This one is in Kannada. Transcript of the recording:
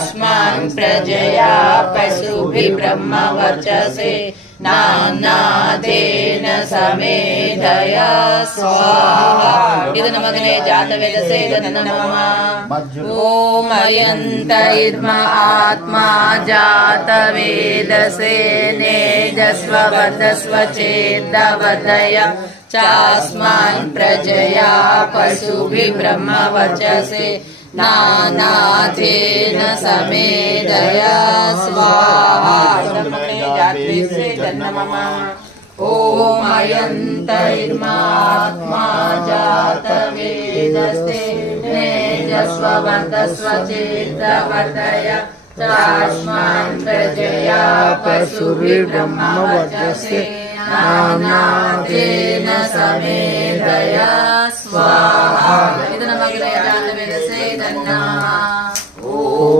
चास्मान् प्रजया पशुभिः ब्रह्मवर्चसे नान्नाथेन समेधया स्वाहा। ಇದನ್ನ ಮಗನೇ ಜಾತವೇದಸೆ ಇದನ್ನ ನಮಃ ಓಂ ಅಯಂತ ಇರ್ಮ ಆತ್ಮ ಜಾತವೇದಸೆ ನೇಜಸ್ವ ವದಸ್ವ ಚೇದವದಯ ಚಾಸ್ಮಾನ್ ಪ್ರಜಯಾ ಪಶುಭಿಃ ಬ್ರಹ್ಮವಚಸೆ ನಾನಾಥೇನ ಸಮೇಧಯ ಸ್ವಾಹಾ। ಓಂ ಅಯಂತ ಇರ್ಮಾತ್ಮಾ ಜಾತವೇದಸೆ ನೇಜಸ್ವ ವದಸ್ವ ಚೇತವದಯ ಚಾಸ್ಮಾನ್ ಪ್ರಜಯಾ ಪಶುಭಿಃ ಬ್ರಹ್ಮವಚಸೆ ನಾನಾಥೇನ ಸಮೇಧಯ ಸ್ವಾಹಾ। ಇದನ್ನ ಮಗನೇ ಜಾತವೇದಸೆ ಇದನ್ನ